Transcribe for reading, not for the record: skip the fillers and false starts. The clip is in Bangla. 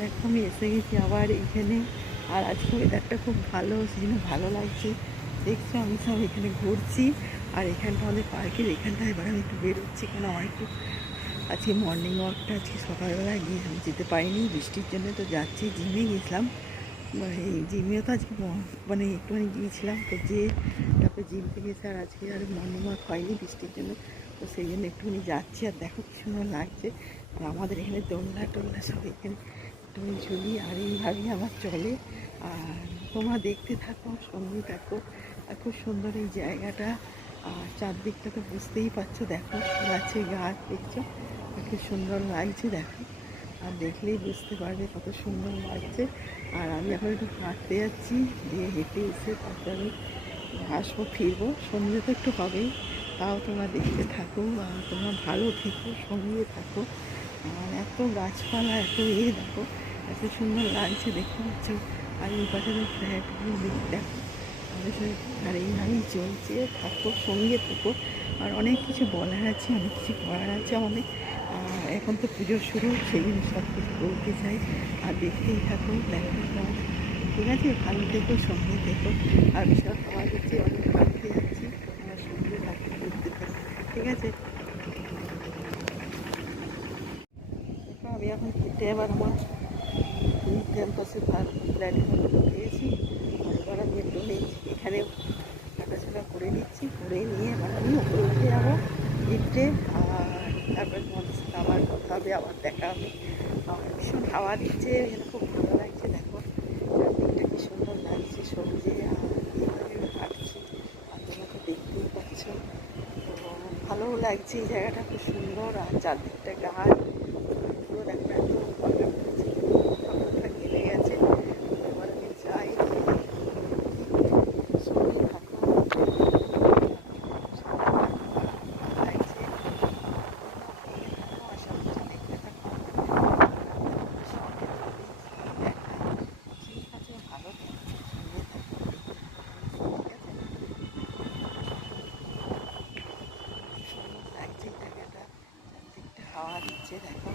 দেখো আমি এসে গেছি আবার এইখানে। আর আজকে ওয়েদারটা খুব ভালো, সেজন্য ভালো লাগছে। দেখছো আমি সব এখানে ঘুরছি। আর এখানটা আমাদের পার্কের এখানটা এবার আমি একটু বেরোচ্ছি, কেন আমার একটু আজকে মর্নিং ওয়াকটা আজকে সকালবেলায় গিয়ে আমি যেতে পারিনি বৃষ্টির জন্য। তো যাচ্ছি, জিমে গিয়েছিলাম। এই জিমেও তো আজকে মানে একটুখানি গিয়েছিলাম, তো যে তারপরে জিম থেকে এসে আর আজকে আর মর্নিং ওয়াক হয়নি বৃষ্টির জন্য। তো সেই জন্য একটুখানি যাচ্ছি। আর দেখো কি সুন্দর লাগছে। আর আমাদের এখানে দোলনা টোলনা সব এখানে একটুখানি ঝুলি, আর এইভাবেই আমার চলে। আর তোমরা দেখতে থাকো, সঙ্গে থাকো। আর খুব সুন্দর এই জায়গাটা। আর চারদিকটা তো বুঝতেই পারছো, দেখো গাছে গাছ দেখছো, আর খুব সুন্দর লাগছে দেখো। আর দেখলেই বুঝতে পারবে কত সুন্দর লাগছে। আর আমি এখন একটু হাঁটতে যাচ্ছি, দিয়ে হেঁটে এসে তারপরে আমি আসবো, ফিরবো। সন্ধ্যে তো একটু হবেই, তাও তোমরা দেখতে থাকো। আর তোমরা ভালো থেকো, সঙ্গে থাকো। আর এত গাছপালা, এত দেখো এত সুন্দর লাগছে, দেখতে পাচ্ছ। আর এই পাশে তো ফ্ল্যাটগুলো দেখো। আর এইভাবেই চলছে, থাকো, সঙ্গে থেকো। আর অনেক কিছু বলার আছে, অনেক কিছু করার আছে আমাদের। আর এখন তো পুজো শুরু, সেই জন্য সব কিছু বলতে চাই। আর দেখতেই থাকো, দেখো সব। ঠিক আছে, ভালো থেকো, সঙ্গে থেকো। আর বিশাল খাওয়া দিচ্ছি, অনেক হাঁটতে যাচ্ছি, তোমার সঙ্গে থাকো, ঘুরতে থাকো। ঠিক আছে, দেখো আমি এখন হেঁটে এবার আমার ক্যাম্পাসে ফ্ল্যাটে ঢুকে গেছি। আর এবার আমি একটু এখানে হাঁটাচলা করে নিচ্ছি, করে নিয়ে এবার আমি উপরে উঠে যাবো লিফটে। আর তারপরে তোমাদের সাথে আবার কথা হবে, আবার দেখা হবে। আমার ভীষণ হাওয়া দিচ্ছে, এখানে খুব ভালো লাগছে। দেখো চারদিকটা কি সুন্দর লাগছে সবুজে। আর এইভাবে আমি হাঁটছি, আর তোমরা তো দেখতেই পাচ্ছ। তো ভালোও লাগছে, এই জায়গাটা খুব সুন্দর। আর চারদিকটা গাছ পুরো দেখো, এত ফাঁকা পড়েছে, ফাঁকা কেটে গেছে। এবার আমি যাই, সঙ্গে থাকো, লাগছে। আমার সব কিছু দেখতে থাকো। ঠিক আছে, ভালো থেকো, সঙ্গে থাকো। ঠিক আছে, সুন্দর লাগছে এই জায়গাটা, চারদিকটা হাওয়া দিচ্ছে দেখো।